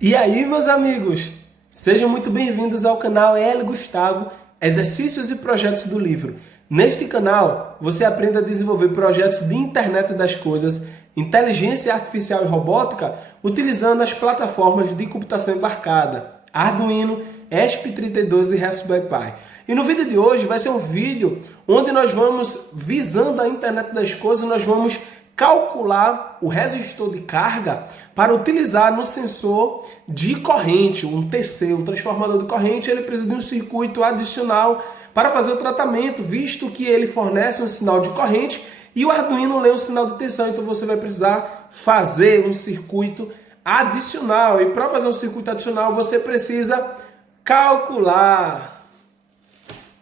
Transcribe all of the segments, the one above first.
E aí, meus amigos, sejam muito bem-vindos ao canal L. Gustavo, Exercícios e Projetos do Livro. Neste canal, você aprende a desenvolver projetos de internet das coisas, inteligência artificial e robótica, utilizando as plataformas de computação embarcada, Arduino, ESP32 e Raspberry Pi. E no vídeo de hoje vai ser um vídeo onde nós vamos, visando a internet das coisas, nós vamos calcular o resistor de carga para utilizar no sensor de corrente, um TC, um transformador de corrente. Ele precisa de um circuito adicional para fazer o tratamento, visto que ele fornece um sinal de corrente e o Arduino lê um sinal de tensão, então você vai precisar fazer um circuito adicional. E para fazer um circuito adicional você precisa calcular.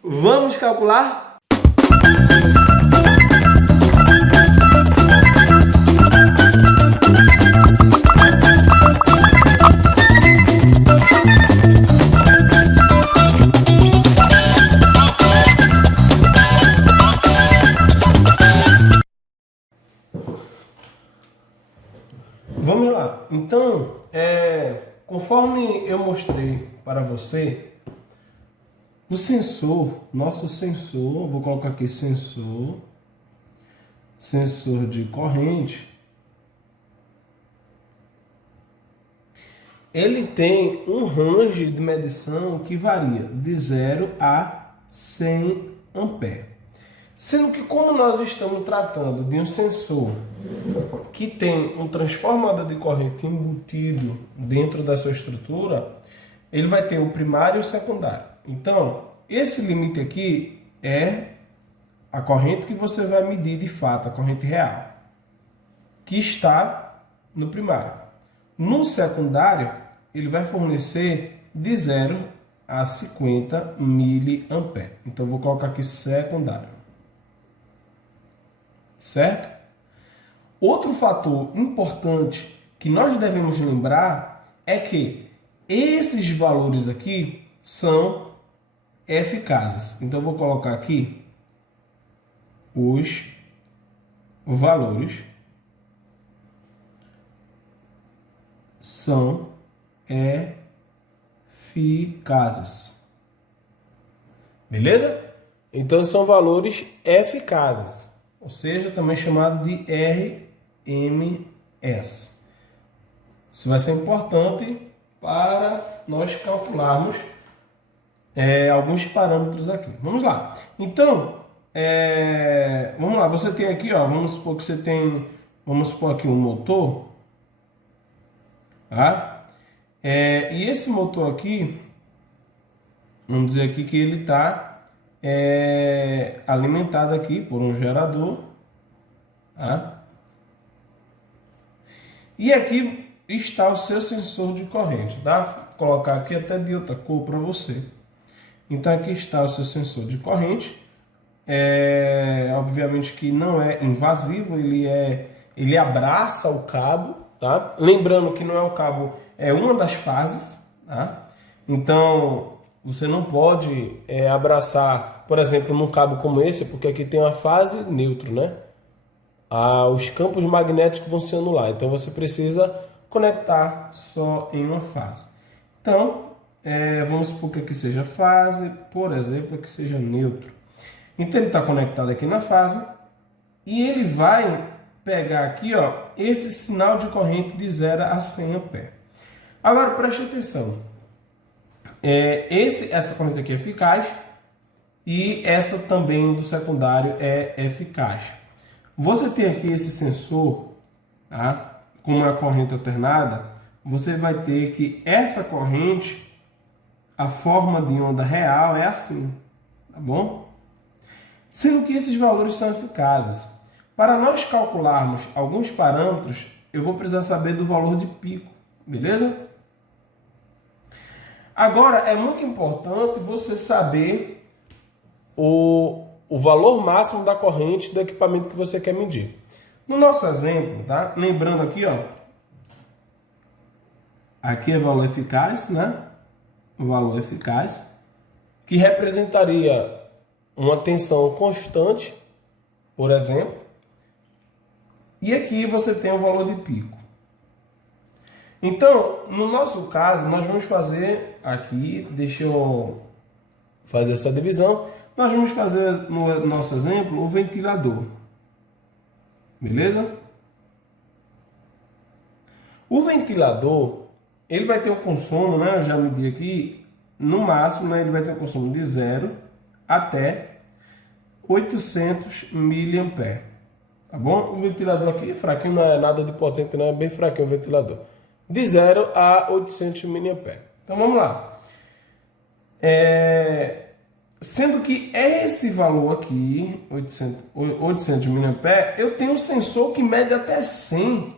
Vamos calcular? Vamos lá. Então, conforme eu mostrei para você, o sensor, nosso sensor, vou colocar aqui sensor de corrente, ele tem um range de medição que varia de 0 a 100 amperes. Sendo que, como nós estamos tratando de um sensor que tem um transformador de corrente embutido dentro da sua estrutura, ele vai ter o primário e o secundário. Então, esse limite aqui é a corrente que você vai medir de fato, a corrente real, que está no primário. No secundário, ele vai fornecer de 0 a 50 miliamperes. Então, eu vou colocar aqui secundário. Certo? Outro fator importante que nós devemos lembrar é que esses valores aqui são eficazes. Então, eu vou colocar aqui os valores são eficazes. Beleza? Então, são valores eficazes. Ou seja, também chamado de RMS. Isso vai ser importante para nós calcularmos alguns parâmetros aqui. Vamos lá. Então, vamos lá. Você tem aqui, ó, vamos supor que você tem, vamos supor aqui um motor, tá? E esse motor aqui, vamos dizer aqui que ele está alimentado aqui por um gerador, tá? E aqui está o seu sensor de corrente, tá? Vou colocar aqui até de outra cor para você. Então aqui está o seu sensor de corrente. Obviamente que não é invasivo, ele abraça o cabo, tá? Lembrando que não é o cabo, é uma das fases, tá? Então você não pode abraçar, por exemplo, num cabo como esse, porque aqui tem uma fase neutro, né? Os campos magnéticos vão se anular, então você precisa conectar só em uma fase. Então, vamos supor que aqui seja fase, por exemplo, que seja neutro. Então ele está conectado aqui na fase e ele vai pegar aqui, ó, esse sinal de corrente de 0 a 100 amperes. Agora preste atenção. Essa corrente aqui é eficaz e essa também do secundário é eficaz. Você tem aqui esse sensor, tá? Com uma corrente alternada, você vai ter que essa corrente, a forma de onda real é assim, tá bom? Sendo que esses valores são eficazes. Para nós calcularmos alguns parâmetros, eu vou precisar saber do valor de pico, beleza? Agora, é muito importante você saber o valor máximo da corrente do equipamento que você quer medir. No nosso exemplo, tá? Lembrando aqui, ó, aqui é valor eficaz, né? O valor eficaz, que representaria uma tensão constante, por exemplo. E aqui você tem o valor de pico. Então, no nosso caso, nós vamos fazer aqui, deixa eu fazer essa divisão, nós vamos fazer no nosso exemplo o ventilador, beleza? O ventilador, ele vai ter um consumo, né? Eu já medi aqui, no máximo, né, ele vai ter um consumo de 0 até 800 mA, tá bom? O ventilador aqui é fraquinho, não é nada de potente, não é bem fraquinho o ventilador. De 0 a 800 mA. Então vamos lá. Sendo que esse valor aqui, 800 mA, eu tenho um sensor que mede até 100.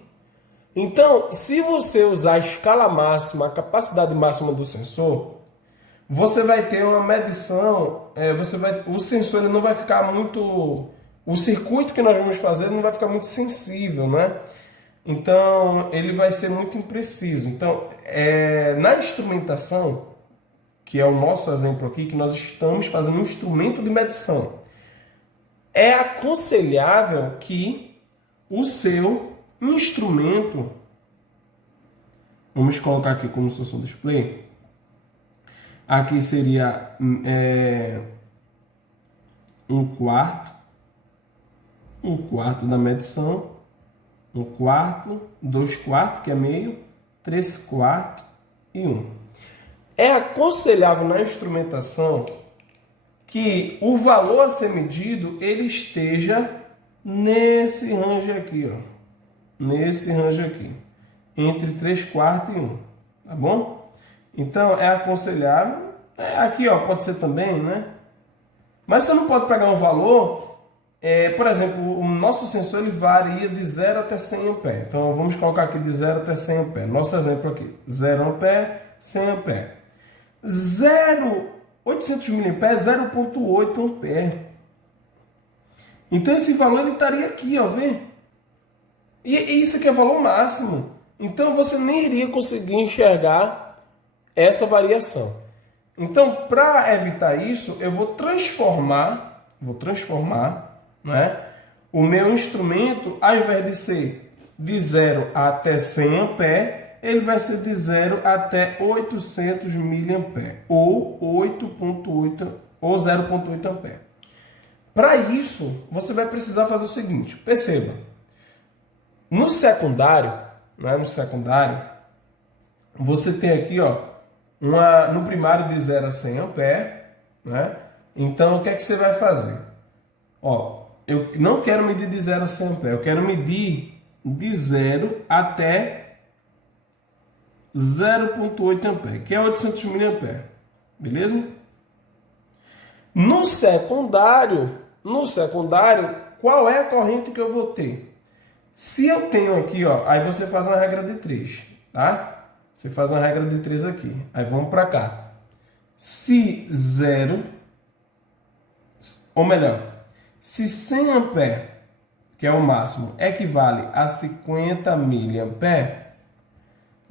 Então, se você usar a escala máxima, a capacidade máxima do sensor, você vai ter uma medição, o sensor ele não vai ficar muito... O circuito que nós vamos fazer não vai ficar muito sensível, né? Então, ele vai ser muito impreciso. Então, na instrumentação, que é o nosso exemplo aqui, que nós estamos fazendo um instrumento de medição, é aconselhável que o seu instrumento, vamos colocar aqui como se fosse um display, aqui seria um quarto da medição, 1/4, 2/4, que é meio, 3/4 e 1. É aconselhável na instrumentação que o valor a ser medido ele esteja nesse range aqui, ó. Nesse range aqui, entre 3/4 e 1, tá bom? Então, é aconselhável, aqui, ó, pode ser também, né? Mas você não pode pegar um valor, por exemplo, o nosso sensor ele varia de 0 até 100 A. Então, vamos colocar aqui de 0 até 100 A. Nosso exemplo aqui, 0 A, 100 A. 800 mA é 0,8 A. Então, esse valor ele estaria aqui, ó, vê? E isso aqui é o valor máximo. Então, você nem iria conseguir enxergar essa variação. Então, para evitar isso, eu vou transformar, né, o meu instrumento, ao invés de ser de 0 até 100 A, ele vai ser de 0 até 800 mA, ou 8,8 ou 0,8 A. Para isso, você vai precisar fazer o seguinte, perceba, no secundário, né, você tem aqui, ó, no primário de 0 a 100 A, né? Então, o que é que você vai fazer? Ó, eu não quero medir de 0 a 100 A, eu quero medir de 0 até 0,8 A, que é 800 mA, beleza? No secundário, qual é a corrente que eu vou ter? Se eu tenho aqui, ó, aí você faz uma regra de 3, tá? Você faz uma regra de 3 aqui. Aí vamos para cá. Se 0, ou melhor, se 100 A, que é o máximo, equivale a 50 mA,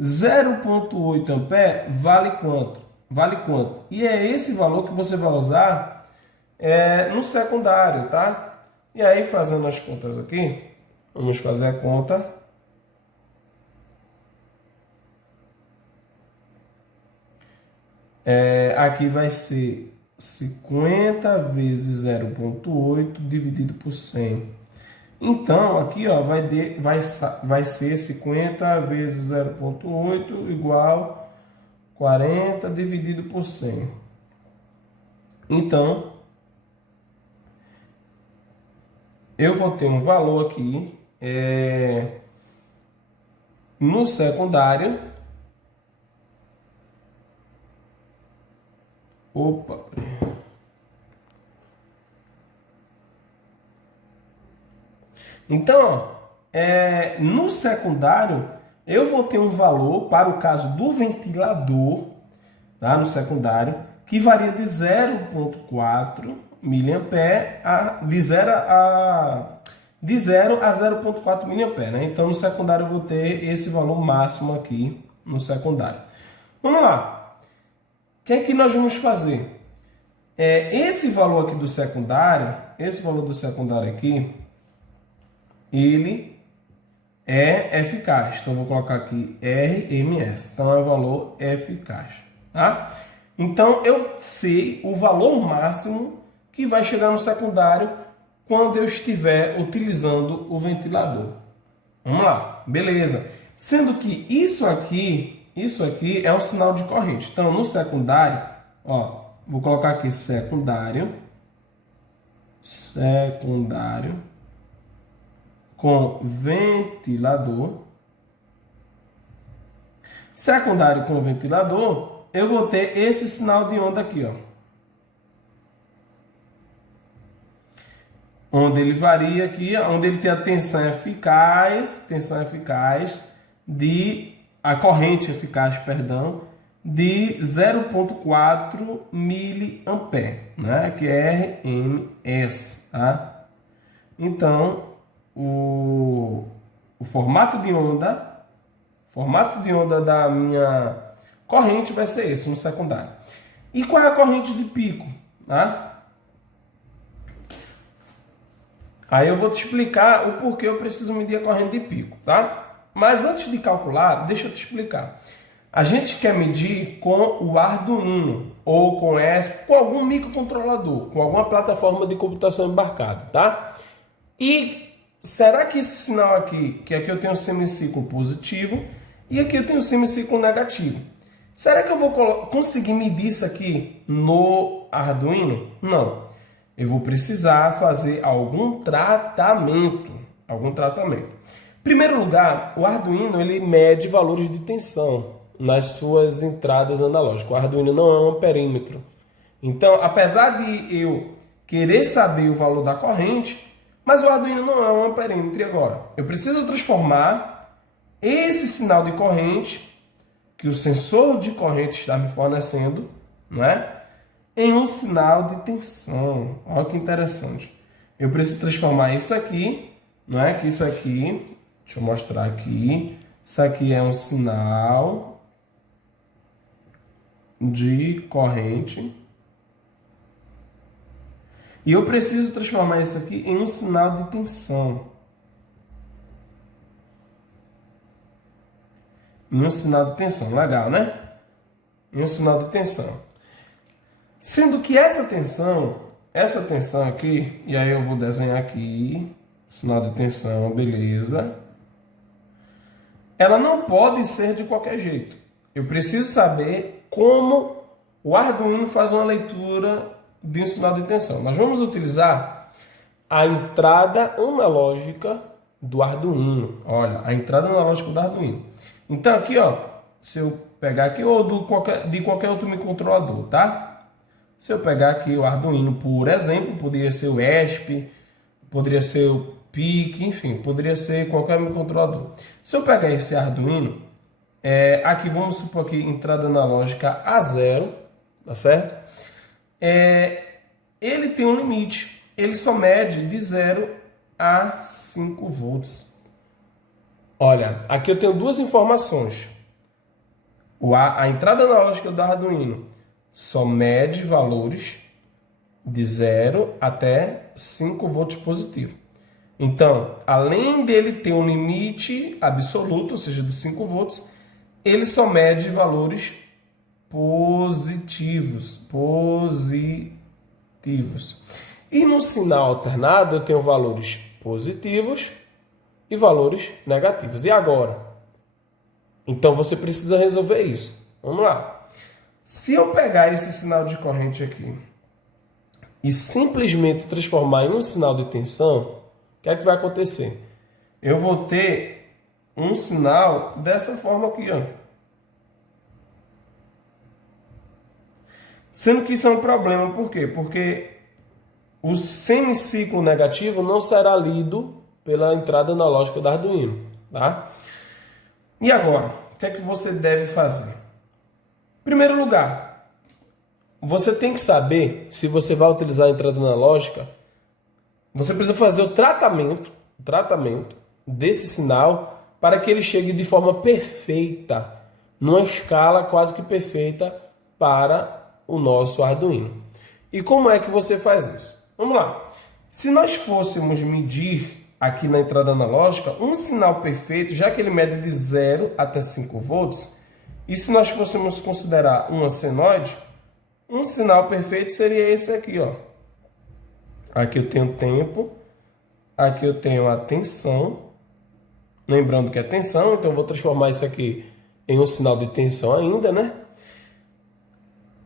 0,8 A vale quanto? Vale quanto? E é esse valor que você vai usar no secundário, tá? E aí, fazendo as contas aqui, vamos fazer a conta. Aqui vai ser 50 vezes 0,8 dividido por 100. Então, aqui, ó, vai ser 50 vezes 0,8 igual 40 dividido por 100. Então, eu vou ter um valor aqui no secundário. Opa! Então, no secundário, eu vou ter um valor, para o caso do ventilador, tá? No secundário, que varia de 0,4 mA de 0 a 0,4 mA, né? Então, no secundário, eu vou ter esse valor máximo aqui no secundário. Vamos lá. O que é que nós vamos fazer? Esse valor aqui do secundário, aqui, ele é eficaz. Então, eu vou colocar aqui RMS. Então, é o valor eficaz. Tá? Então, eu sei o valor máximo que vai chegar no secundário quando eu estiver utilizando o ventilador. Vamos lá, beleza. Sendo que isso aqui é um sinal de corrente. Então, no secundário, ó, vou colocar aqui secundário com ventilador. Secundário com ventilador, eu vou ter esse sinal de onda aqui, ó. Onde ele varia aqui, onde ele tem a tensão eficaz a corrente eficaz, perdão, de 0,4 miliampere, né? Que é RMS, tá? Então, o formato de onda da minha corrente vai ser esse no secundário. E qual é a corrente de pico, tá? Aí eu vou te explicar o porquê eu preciso medir a corrente de pico, tá? Mas antes de calcular, deixa eu te explicar. A gente quer medir com o Arduino ou com algum microcontrolador, com alguma plataforma de computação embarcada, tá? E será que esse sinal aqui, que aqui eu tenho um semiciclo positivo e aqui eu tenho um semiciclo negativo, será que eu vou conseguir medir isso aqui no Arduino? Não. Eu vou precisar fazer algum tratamento. Em primeiro lugar, o Arduino ele mede valores de tensão nas suas entradas analógicas. O Arduino não é um amperímetro. Então, apesar de eu querer saber o valor da corrente, mas o Arduino não é um amperímetro. E agora? Eu preciso transformar esse sinal de corrente que o sensor de corrente está me fornecendo, não é? Em um sinal de tensão. Olha que interessante. Eu preciso transformar isso aqui, não é? Que isso aqui, deixa eu mostrar aqui. Isso aqui é um sinal de corrente. E eu preciso transformar isso aqui em um sinal de tensão. Em um sinal de tensão. Legal, né? Em um sinal de tensão. Sendo que essa tensão aqui, e aí eu vou desenhar aqui, sinal de tensão, beleza. Ela não pode ser de qualquer jeito. Eu preciso saber como o Arduino faz uma leitura de um sinal de tensão. Nós vamos utilizar a entrada analógica do Arduino. Olha, a entrada analógica do Arduino. Então aqui, ó, se eu pegar aqui, ou de qualquer outro microcontrolador, tá? Se eu pegar aqui o Arduino, por exemplo, poderia ser o ESP, poderia ser o PIC, enfim, poderia ser qualquer microcontrolador. Se eu pegar esse Arduino, aqui vamos supor que entrada analógica a 0, tá certo? Ele tem um limite, ele só mede de 0 a 5 volts. Olha, aqui eu tenho duas informações. A entrada analógica do Arduino só mede valores de 0 até 5 volts positivo. Então, além dele ter um limite absoluto, ou seja, de 5 volts, ele só mede valores positivos. E no sinal alternado eu tenho valores positivos e valores negativos. E agora? Então você precisa resolver isso. Vamos lá. Se eu pegar esse sinal de corrente aqui e simplesmente transformar em um sinal de tensão, o que é que vai acontecer? Eu vou ter um sinal dessa forma aqui, ó. Sendo que isso é um problema, por quê? Porque o semiciclo negativo não será lido pela entrada analógica do Arduino, tá? E agora, o que é que você deve fazer? Em primeiro lugar, você tem que saber se você vai utilizar a entrada analógica, você precisa fazer o tratamento desse sinal para que ele chegue de forma perfeita, numa escala quase que perfeita para o nosso Arduino. E como é que você faz isso? Vamos lá. Se nós fôssemos medir aqui na entrada analógica, um sinal perfeito, já que ele mede de 0 até 5 volts, e se nós fôssemos considerar uma senoide, um sinal perfeito seria esse aqui, ó. Aqui eu tenho tempo, aqui eu tenho a tensão, lembrando que é tensão, então eu vou transformar isso aqui em um sinal de tensão ainda, né?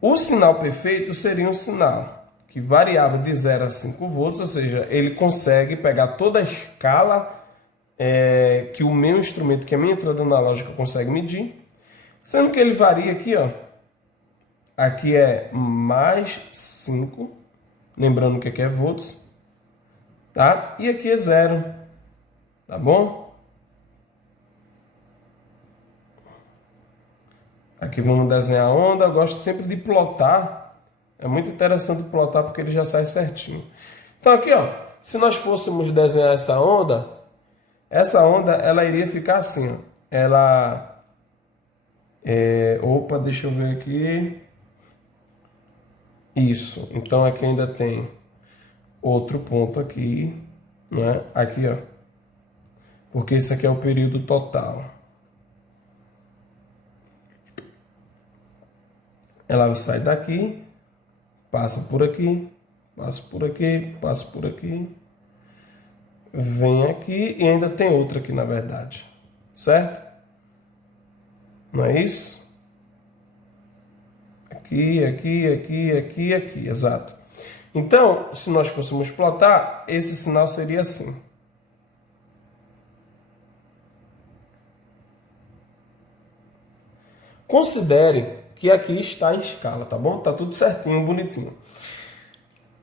O sinal perfeito seria um sinal que variava de 0 a 5 volts, ou seja, ele consegue pegar toda a escala que o meu instrumento, que a minha entrada analógica consegue medir, sendo que ele varia aqui, ó. Aqui é mais 5, lembrando que aqui é volts, tá? E aqui é 0, tá bom? Aqui vamos desenhar a onda. Eu gosto sempre de plotar. É muito interessante plotar porque ele já sai certinho. Então aqui, ó, se nós fôssemos desenhar essa onda ela iria ficar assim, ó. Ela opa, deixa eu ver aqui. Isso. Então aqui ainda tem outro ponto aqui, né? Aqui, ó. Porque esse aqui é o período total. Ela sai daqui, passa por aqui, passa por aqui, passa por aqui, vem aqui e ainda tem outra aqui, na verdade. Certo? Não é isso? Aqui, aqui, aqui, aqui, aqui, exato. Então, se nós fôssemos plotar, esse sinal seria assim. Considere que aqui está em escala, tá bom? Tá tudo certinho, bonitinho.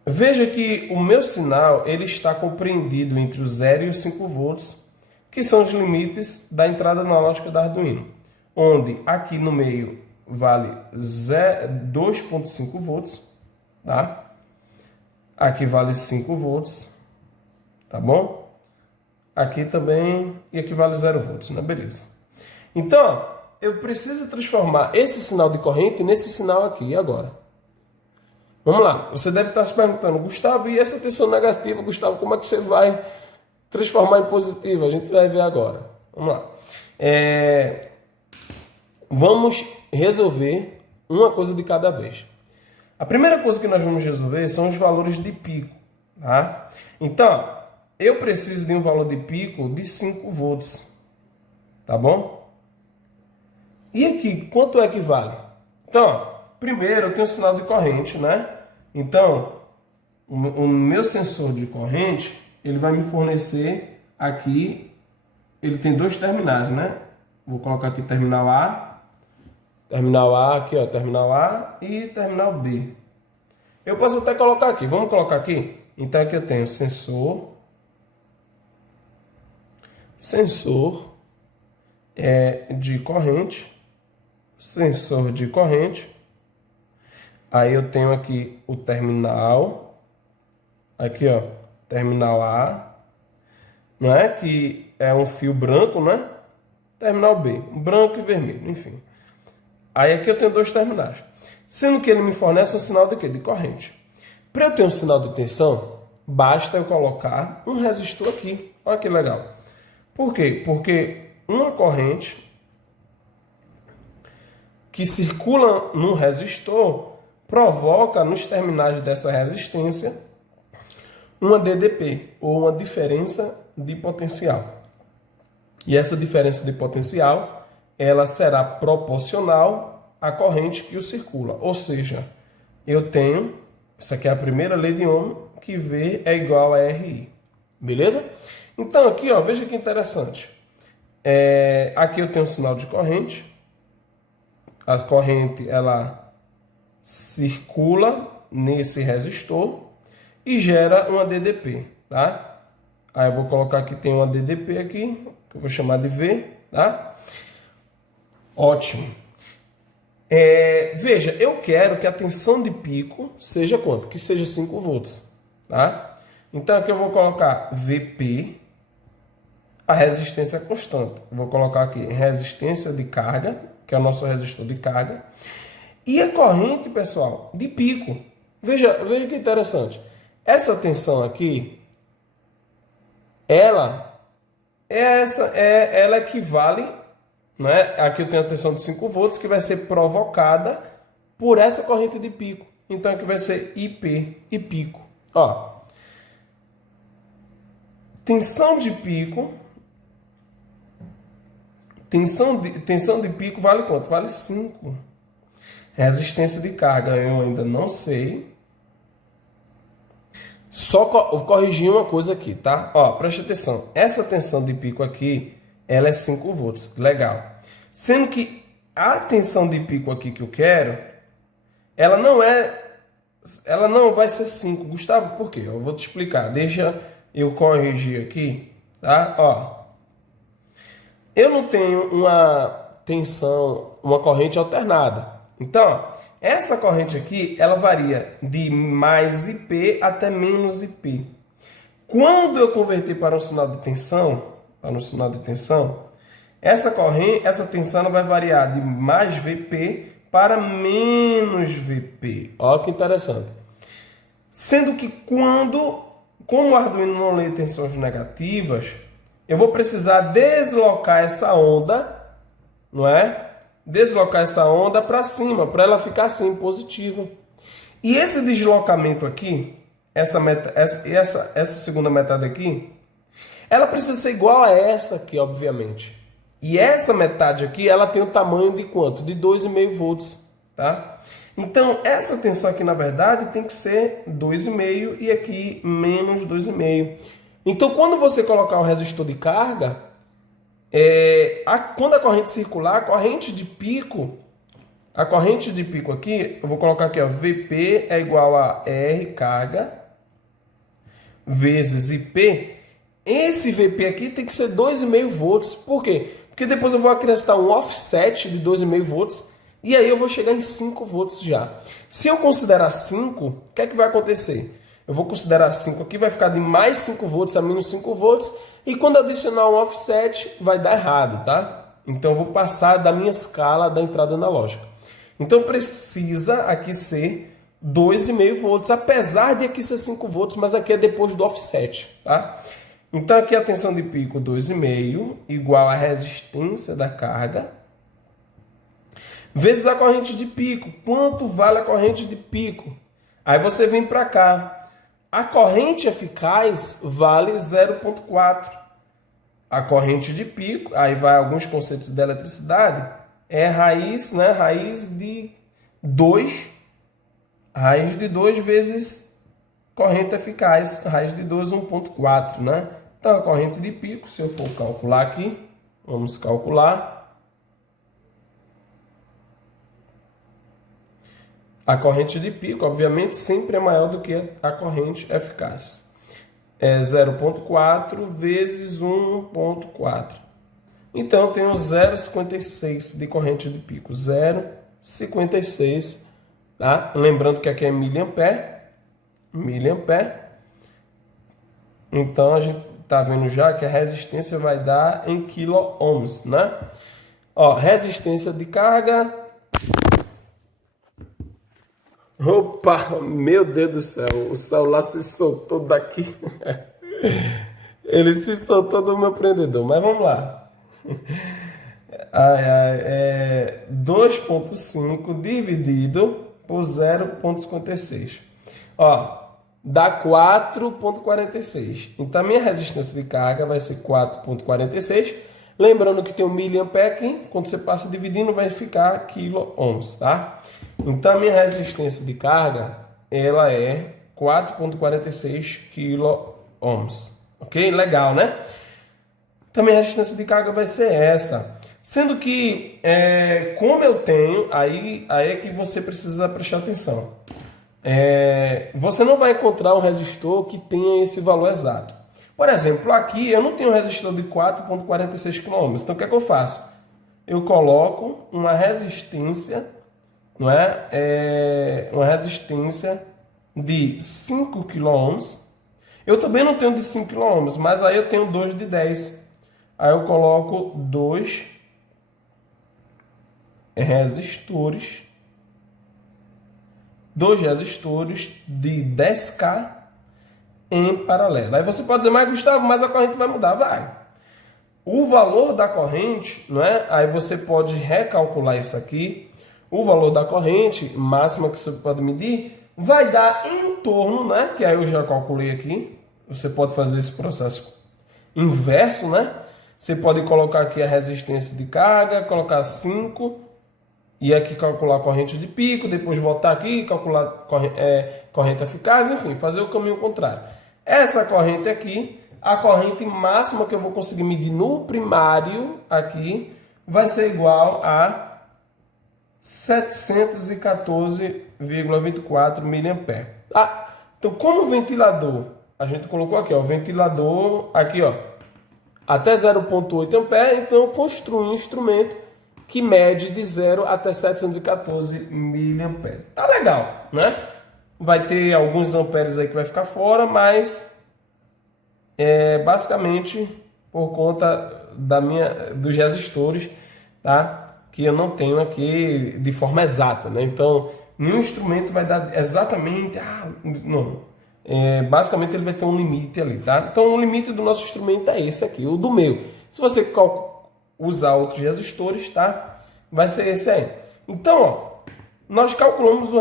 Veja que o meu sinal ele está compreendido entre o 0 e os 5 volts, que são os limites da entrada analógica da Arduino, onde aqui no meio vale 2.5 volts, tá? Aqui vale 5 volts, tá bom? Aqui também, e aqui vale 0 volts, né? Beleza. Então, eu preciso transformar esse sinal de corrente nesse sinal aqui agora. Vamos lá. Você deve estar se perguntando, Gustavo, e essa tensão negativa, Gustavo, como é que você vai transformar em positiva? A gente vai ver agora. Vamos lá. Vamos resolver uma coisa de cada vez. A primeira coisa que nós vamos resolver são os valores de pico, tá? Então, eu preciso de um valor de pico de 5 volts, tá bom? E aqui, quanto é que vale? Então, primeiro eu tenho o sinal de corrente, né? Então, o meu sensor de corrente, ele vai me fornecer aqui, ele tem dois terminais, né? Vou colocar aqui terminal A aqui, ó, terminal A e terminal B. Eu posso até colocar aqui, vamos colocar aqui? Então aqui eu tenho sensor de corrente, sensor de corrente, aí eu tenho aqui o terminal, aqui ó, terminal A, não é? Que é um fio branco, né? Terminal B, branco e vermelho, enfim. Aí aqui eu tenho dois terminais, sendo que ele me fornece um sinal de quê? De corrente. Para eu ter um sinal de tensão, basta eu colocar um resistor aqui, olha que legal. Por quê? Porque uma corrente que circula num resistor provoca nos terminais dessa resistência uma DDP, ou uma diferença de potencial. E essa diferença de potencial, ela será proporcional à corrente que o circula. Ou seja, eu tenho, isso aqui é a primeira lei de Ohm, que V é igual a RI. Beleza? Então aqui, ó, veja que interessante. Aqui eu tenho um sinal de corrente. A corrente, ela circula nesse resistor e gera uma DDP, tá? Aí eu vou colocar aqui, tem uma DDP aqui, que eu vou chamar de V, tá? Ótimo. Veja, eu quero que a tensão de pico seja quanto? Que seja 5 volts, tá? Então aqui eu vou colocar VP, a resistência constante. Vou colocar aqui resistência de carga, que é o nosso resistor de carga. E a corrente, pessoal, de pico. Veja que interessante. Essa tensão aqui, ela ela equivale, né? Aqui eu tenho a tensão de 5 volts que vai ser provocada por essa corrente de pico. Então aqui vai ser IP e pico. Ó, tensão de pico, tensão de pico vale quanto? Vale 5. Resistência de carga eu ainda não sei. Só corrigir uma coisa aqui, tá? Ó, preste atenção. Essa tensão de pico aqui, ela é 5 volts. Legal. Sendo que a tensão de pico aqui que eu quero, ela não vai ser 5. Gustavo, por quê? Eu vou te explicar. Deixa eu corrigir aqui, tá? Ó. Eu não tenho uma tensão, uma corrente alternada. Então, essa corrente aqui, ela varia de mais IP até menos IP. Quando eu converter para um sinal de tensão, essa tensão ela vai variar de mais VP para menos VP. Olha que interessante. Sendo que como o Arduino não lê tensões negativas, eu vou precisar deslocar essa onda, não é? Deslocar essa onda para cima, para ela ficar assim, positiva. E esse deslocamento aqui, essa segunda metade aqui, ela precisa ser igual a essa aqui, obviamente. E essa metade aqui, ela tem o tamanho de quanto? De 2,5 volts, tá? Então, essa tensão aqui, na verdade, tem que ser 2,5 e aqui menos 2,5. Então, quando você colocar o resistor de carga, quando a corrente circular, a corrente de pico aqui, eu vou colocar aqui, ó, VP é igual a R carga vezes IP. Esse VP aqui tem que ser 2,5 volts. Por quê? Porque depois eu vou acrescentar um offset de 2,5 volts e aí eu vou chegar em 5 volts já. Se eu considerar 5, o que é que vai acontecer? Eu vou considerar 5 aqui, vai ficar de mais 5 volts a menos 5 volts. E quando adicionar um offset, vai dar errado, tá? Então, eu vou passar da minha escala da entrada analógica. Então, precisa aqui ser 2,5 volts, apesar de aqui ser 5 volts, mas aqui é depois do offset, tá? Então, aqui a tensão de pico 2,5 igual a resistência da carga, vezes a corrente de pico. Quanto vale a corrente de pico? Aí você vem para cá. A corrente eficaz vale 0,4. A corrente de pico, aí vai alguns conceitos de eletricidade, é raiz, né? Raiz de 2 vezes corrente eficaz. Raiz de 2, 1,4, né? Então, a corrente de pico, se eu for calcular aqui, vamos calcular. A corrente de pico, obviamente, sempre é maior do que a corrente eficaz. É 0,4 vezes 1,4. Então, eu tenho 0,56 de corrente de pico. 0,56. Tá? Lembrando que aqui é miliampere. Então, a gente está vendo já que a resistência vai dar em quilo-ohms, né? Ó, resistência de carga... Opa, meu Deus do céu, o celular se soltou daqui. Ele se soltou do meu prendedor, mas vamos lá. 2,5 dividido por 0,56. Ó, dá 4,46. Então, a minha resistência de carga vai ser 4,46. Lembrando que tem um miliampere aqui, quando você passa dividindo, vai ficar quilo-ohms, tá? Então, a minha resistência de carga, ela é 4,46 quilo-ohms. Ok? Legal, né? Também a resistência de carga vai ser essa. Sendo que, como eu tenho, aí é que você precisa prestar atenção. Você não vai encontrar um resistor que tenha esse valor exato. Por exemplo, aqui eu não tenho um resistor de 4,46 kΩ. Então, o que é que eu faço? Eu coloco uma resistência, não é? Uma resistência de 5 kΩ. Eu também não tenho de 5 kΩ, mas aí eu tenho 2 de 10. Aí eu coloco 2 resistores de 10K em paralelo. Aí você pode dizer, mas Gustavo, mas a corrente vai mudar. Vai. O valor da corrente, não é? Aí você pode recalcular isso aqui. O valor da corrente máxima que você pode medir vai dar em torno, né? Que aí eu já calculei aqui. Você pode fazer esse processo inverso, né? Você pode colocar aqui a resistência de carga, colocar 5 e aqui calcular a corrente de pico, depois voltar aqui, calcular corrente eficaz, enfim, fazer o caminho contrário. Essa corrente aqui, a corrente máxima que eu vou conseguir medir no primário aqui, vai ser igual a 714,24 mA. Ah, então, como ventilador, a gente colocou aqui, ó, ventilador, aqui, ó, até 0,8 A, então eu construo um instrumento que mede de 0 até 714 mA. Tá legal, né? Vai ter alguns amperes aí que vai ficar fora, mas basicamente por conta dos resistores, tá? Que eu não tenho aqui de forma exata, né? Então, nenhum instrumento vai dar exatamente... não. Basicamente ele vai ter um limite ali, tá? Então o limite do nosso instrumento é esse aqui, o do meu. Se você usar outros resistores, tá? Vai ser esse aí. Então, ó, nós calculamos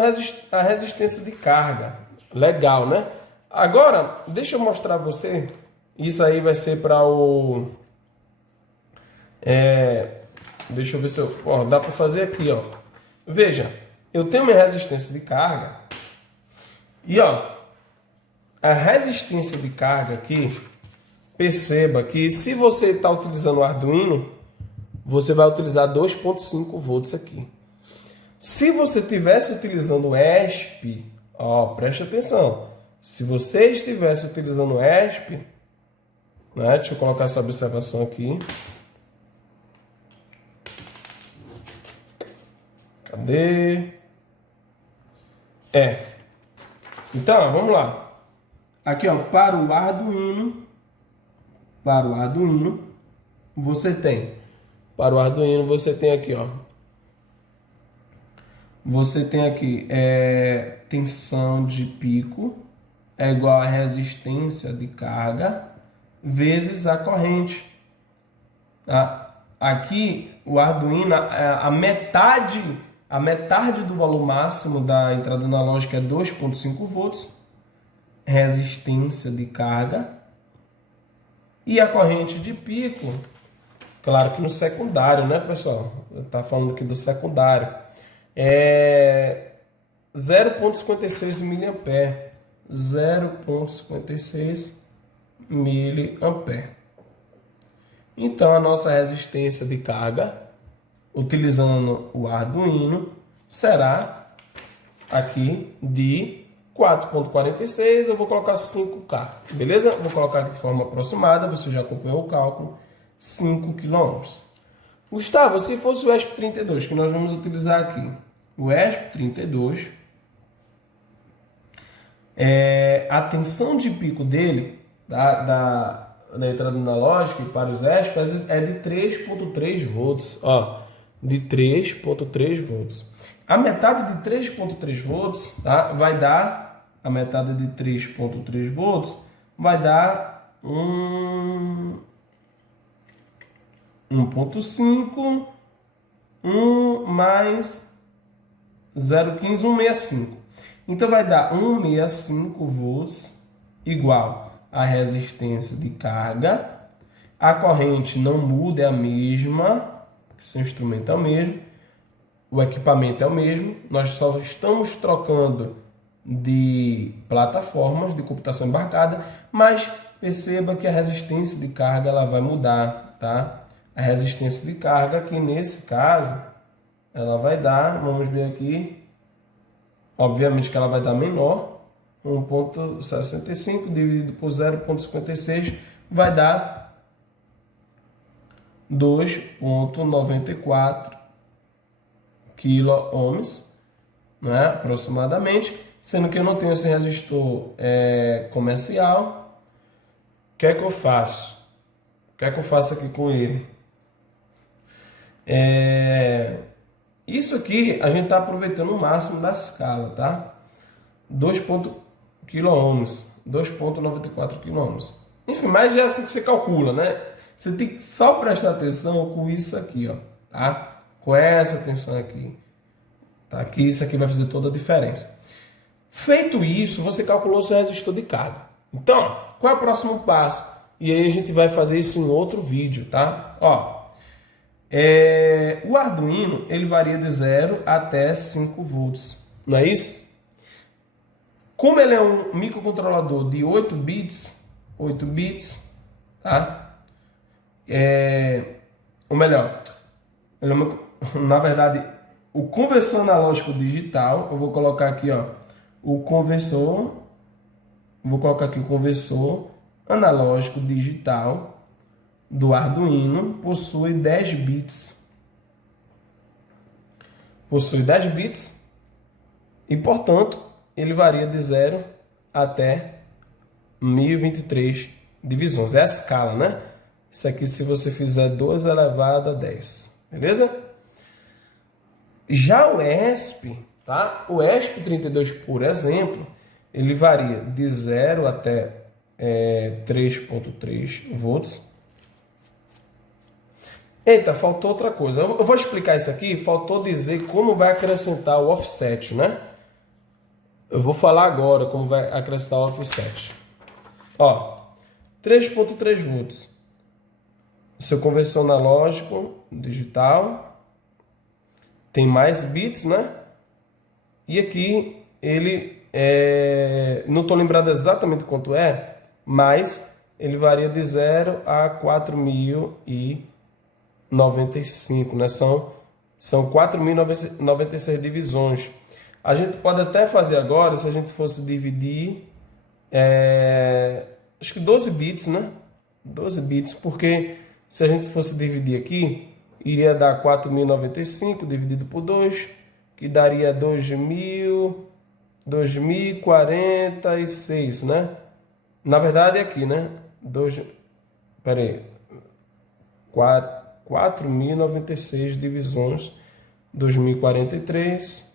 a resistência de carga. Legal, né? Agora, deixa eu mostrar a você. Isso aí vai ser para o... deixa eu ver se eu... Ó, dá para fazer aqui, ó. Veja, eu tenho minha resistência de carga. E, ó, a resistência de carga aqui, perceba que se você está utilizando o Arduino, você vai utilizar 2.5 volts aqui. Se você estivesse utilizando o ESP, ó, preste atenção. Se você estivesse utilizando o ESP, né, deixa eu colocar essa observação aqui. Cadê? Então, ó, vamos lá. Aqui, ó, para o Arduino, você tem aqui, ó, você tem aqui tensão de pico é igual a resistência de carga vezes a corrente. Tá? Aqui o Arduino, a metade do valor máximo da entrada analógica é 2.5 volts. Resistência de carga e a corrente de pico, claro que no secundário, né, pessoal? Tá falando aqui do secundário, 0,56 mA, 0,56 mA. Então a nossa resistência de carga, utilizando o Arduino, será aqui de 4,46, eu vou colocar 5K, beleza? Vou colocar aqui de forma aproximada, você já acompanhou o cálculo, 5 kΩ. Gustavo, se fosse o ESP32, que nós vamos utilizar aqui, o ESP32, a tensão de pico dele, da entrada analógica para os ESP, é de 3,3 volts, ó, de 3,3 volts. A metade de 3,3 volts, tá, vai dar... A metade de 3,3 volts vai dar 1,5, 1 mais 0,15, 165. Então vai dar 165 volts igual a resistência de carga. A corrente não muda, é a mesma, seu instrumento é o mesmo, o equipamento é o mesmo, nós só estamos trocando de plataformas de computação embarcada, mas perceba que a resistência de carga ela vai mudar, tá? A resistência de carga aqui nesse caso, ela vai dar, vamos ver aqui, obviamente que ela vai dar menor, 1,65 dividido por 0,56 vai dar 2,94 kΩ, né, aproximadamente. Sendo que eu não tenho esse resistor comercial, o que é que eu faço? O que é que eu faço aqui com ele? Isso aqui a gente está aproveitando o máximo da escala, tá? 2 kΩ, 2,94 km. Enfim, mas é assim que você calcula, né? Você tem que só prestar atenção com isso aqui, ó, tá? Com essa atenção aqui. Tá? Que isso aqui vai fazer toda a diferença. Feito isso, você calculou seu resistor de carga. Então, qual é o próximo passo? E aí a gente vai fazer isso em outro vídeo, tá? Ó, o Arduino, ele varia de 0 até 5 volts, não é isso? Como ele é um microcontrolador de 8 bits, tá? Ou melhor, na verdade, o conversor analógico digital, eu vou colocar aqui, ó, o conversor analógico digital do Arduino possui 10 bits. E, portanto, ele varia de 0 até 1023 divisões. É a escala, né? Isso aqui, se você fizer 2 elevado a 10. Beleza? Já o ESP, tá? O ESP32, por exemplo, ele varia de 0 até 3,3 volts. Eita, faltou outra coisa. Eu vou explicar isso aqui. Faltou dizer como vai acrescentar o offset, né? Eu vou falar agora como vai acrescentar o offset. Ó, 3,3 volts. Seu conversor analógico digital tem mais bits, né? E aqui ele não estou lembrado exatamente quanto é, mas ele varia de 0 a 4.095, né? São 4.096 divisões. A gente pode até fazer agora, se a gente fosse dividir, acho que 12 bits, né? 12 bits, porque se a gente fosse dividir aqui, iria dar 4.095 dividido por 2, que daria 2.046, né? Na verdade é aqui, né? 4.096 divisões, 2.043,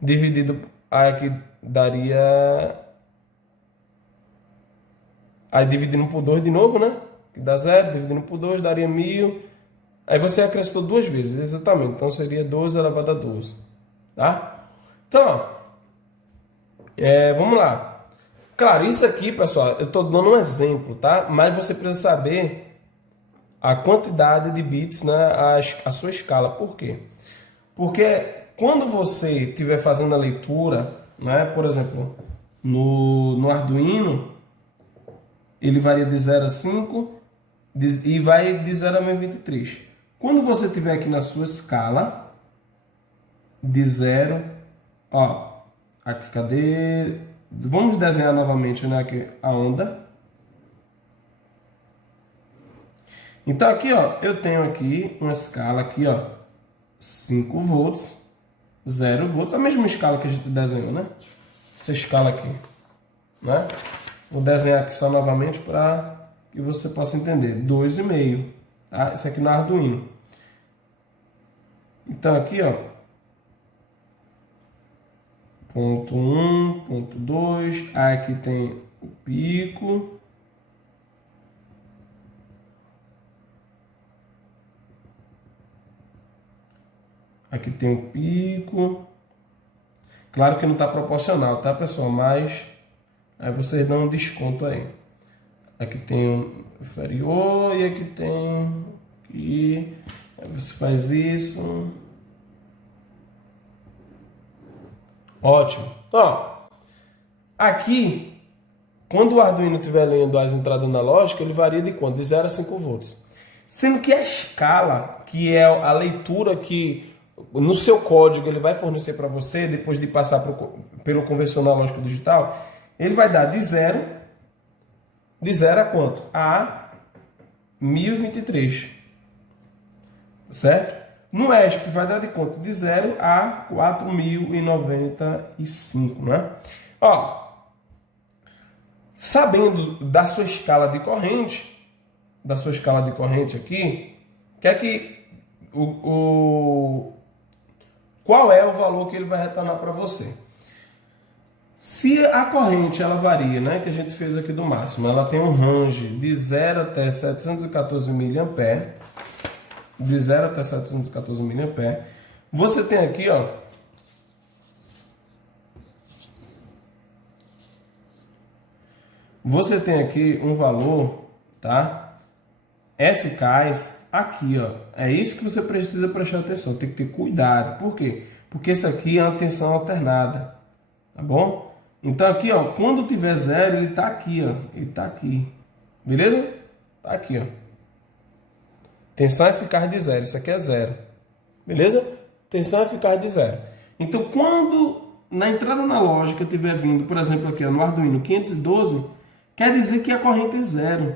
dividido, aqui daria, aí dividindo por 2 de novo, né? Que dá 0, dividindo por 2 daria 1.000. Aí você acrescentou 2 vezes, exatamente. Então seria 12 elevado a 12, tá? Então, vamos lá. Claro, isso aqui, pessoal, eu estou dando um exemplo, tá? Mas você precisa saber a quantidade de bits, né? A sua escala. Por quê? Porque quando você estiver fazendo a leitura, né? Por exemplo, no Arduino, ele varia de 0 a 5 e vai de 0 a 1023. Quando você estiver aqui na sua escala, de 0, ó, aqui, cadê? Vamos desenhar novamente, né, aqui a onda. Então aqui, ó, eu tenho aqui uma escala aqui, ó, 5 volts, 0 volts, a mesma escala que a gente desenhou, né? Essa escala aqui, né? Vou desenhar aqui só novamente para que você possa entender. 2,5, tá? Isso aqui no Arduino. Então aqui, ó, ponto 1, ponto 2, aqui tem o pico. Aqui tem o pico. Claro que não está proporcional, tá, pessoal? Mas aí vocês dão um desconto aí. Aqui tem o inferior e aqui tem aqui. Aí você faz isso. Ótimo. Então, aqui, quando o Arduino estiver lendo as entradas analógicas, ele varia de quanto? De 0 a 5 volts. Sendo que a escala, que é a leitura que no seu código ele vai fornecer para você, depois de passar pelo conversor analógico digital, ele vai dar de 0 a quanto? A 1023. Certo? No ESP vai dar de quanto? De 0 a 4.095, né? Ó, sabendo da sua escala de corrente, aqui, qual é o valor que ele vai retornar para você? Se a corrente ela varia, né, que a gente fez aqui do máximo, ela tem um range de 0 até 714 mA, de 0 até 714 mA, você tem aqui, ó, você tem aqui um valor, tá, eficaz aqui, ó. É isso que você precisa prestar atenção, tem que ter cuidado. Por quê? Porque isso aqui é uma tensão alternada, tá bom? Então aqui, ó, quando tiver zero, ele tá aqui, ó, ele tá aqui, beleza? Tá aqui, ó. Tensão eficaz de zero, isso aqui é zero, beleza? Tensão eficaz de zero. Então quando na entrada analógica tiver vindo, por exemplo, aqui, ó, no Arduino 512, quer dizer que a corrente é zero,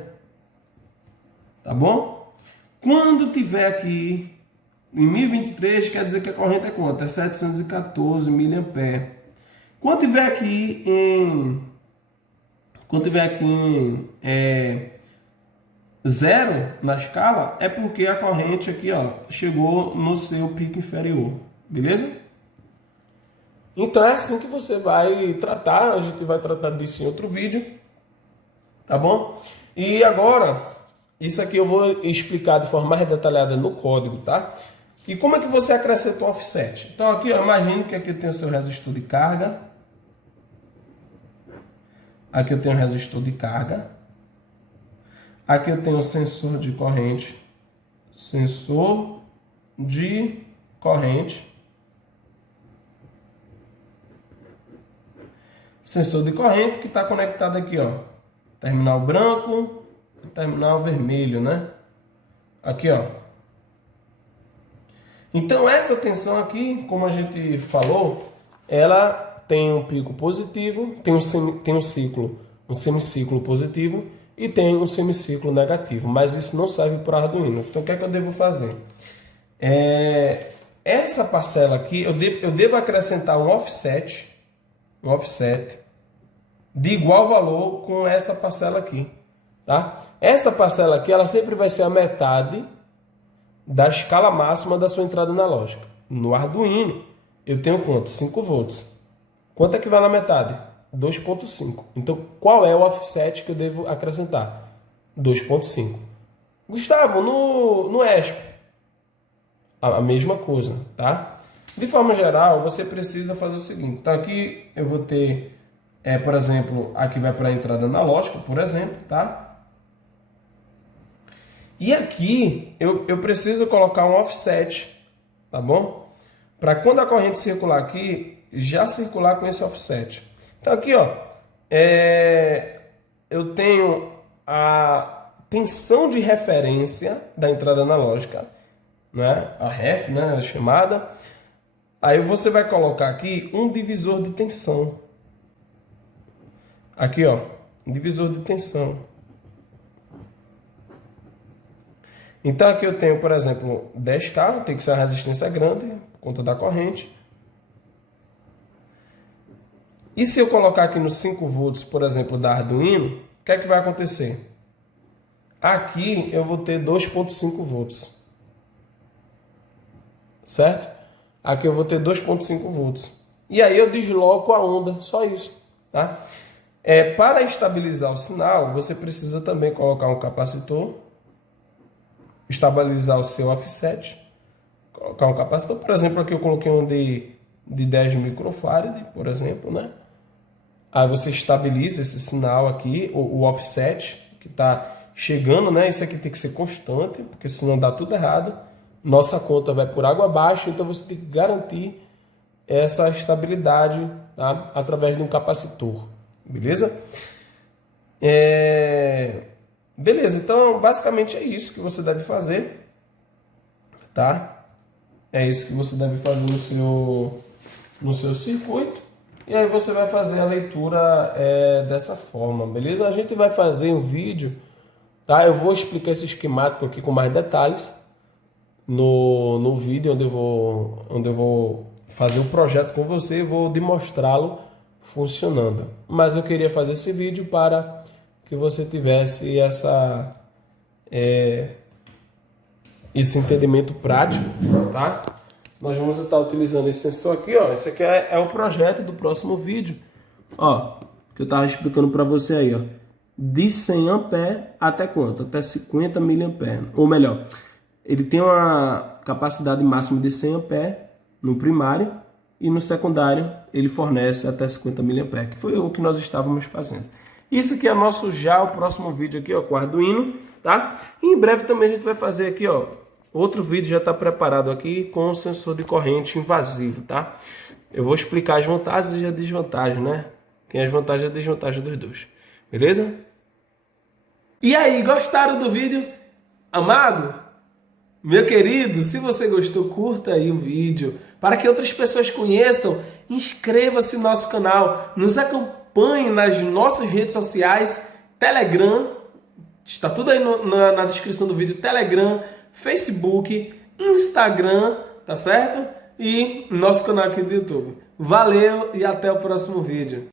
tá bom? Quando tiver aqui em 1023, quer dizer que a corrente é quanto? É 714 mA. Quando tiver aqui em zero na escala, é porque a corrente aqui, ó, chegou no seu pico inferior, beleza? Então é assim que você vai tratar, a gente vai tratar disso em outro vídeo, tá bom? E agora, isso aqui eu vou explicar de forma mais detalhada no código, tá? E como é que você acrescenta um offset? Então aqui, ó, imagine que aqui tem o seu resistor de carga. Aqui eu tenho o resistor de carga. Aqui eu tenho o sensor de corrente. Sensor de corrente. Sensor de corrente que está conectado aqui, ó. Terminal branco e terminal vermelho, né? Aqui, ó. Então essa tensão aqui, como a gente falou, ela tem um pico positivo, tem um semiciclo positivo e tem um semiciclo negativo, mas isso não serve para Arduino. Então o que é que eu devo fazer? Essa parcela aqui, eu devo acrescentar um offset de igual valor com essa parcela aqui, tá? Essa parcela aqui, ela sempre vai ser a metade da escala máxima da sua entrada analógica. No Arduino, eu tenho quanto? 5 volts. Quanto é que vai na metade? 2.5. Então, qual é o offset que eu devo acrescentar? 2.5. Gustavo, no ESP, a mesma coisa, tá? De forma geral, você precisa fazer o seguinte. Então, aqui eu vou ter, por exemplo, aqui vai para a entrada analógica, por exemplo, tá? E aqui eu preciso colocar um offset, tá bom? Para quando a corrente circular aqui, já circular com esse offset. Então aqui, ó, eu tenho a tensão de referência da entrada analógica, né? A ref, né? A chamada. Aí você vai colocar aqui um divisor de tensão. Aqui, ó, um divisor de tensão. Então aqui eu tenho, por exemplo, 10K, tem que ser uma resistência grande, por conta da corrente. E se eu colocar aqui nos 5 volts, por exemplo, da Arduino, o que é que vai acontecer? Aqui eu vou ter 2.5 volts. Certo? Aqui eu vou ter 2.5 volts. E aí eu desloco a onda, só isso, tá? Para estabilizar o sinal, você precisa também colocar um capacitor, estabilizar o seu offset, colocar um capacitor. Por exemplo, aqui eu coloquei um de 10 microfarad, por exemplo, né? Aí você estabiliza esse sinal aqui, o offset que está chegando, né? Isso aqui tem que ser constante, porque senão dá tudo errado. Nossa conta vai por água abaixo, então você tem que garantir essa estabilidade, tá? Através de um capacitor, beleza? Beleza, então basicamente é isso que você deve fazer, tá? É isso que você deve fazer no seu circuito. E aí você vai fazer a leitura dessa forma, beleza? A gente vai fazer um vídeo, tá? Eu vou explicar esse esquemático aqui com mais detalhes no vídeo onde eu vou fazer o projeto com você e vou demonstrá-lo funcionando. Mas eu queria fazer esse vídeo para que você tivesse esse entendimento prático, tá? Nós vamos estar utilizando esse sensor aqui, ó. Esse aqui é o projeto do próximo vídeo, Ó, que eu tava explicando para você aí, ó. De 100 ampere até quanto? Até 50 miliamperes. Ou melhor, ele tem uma capacidade máxima de 100 ampere no primário e no secundário ele fornece até 50 miliamperes, que foi o que nós estávamos fazendo. Isso aqui é o próximo vídeo aqui, ó, com o Arduino, tá? E em breve também a gente vai fazer aqui, ó, outro vídeo já está preparado aqui com o sensor de corrente invasivo, tá? Eu vou explicar as vantagens e as desvantagens, né? Tem as vantagens e as desvantagens dos dois, beleza? E aí, gostaram do vídeo? Amado? Meu querido, se você gostou, curta aí o vídeo. Para que outras pessoas conheçam, inscreva-se no nosso canal, nos acompanhe nas nossas redes sociais, Telegram, está tudo aí na descrição do vídeo, Telegram, Facebook, Instagram, tá certo? E nosso canal aqui do YouTube. Valeu e até o próximo vídeo.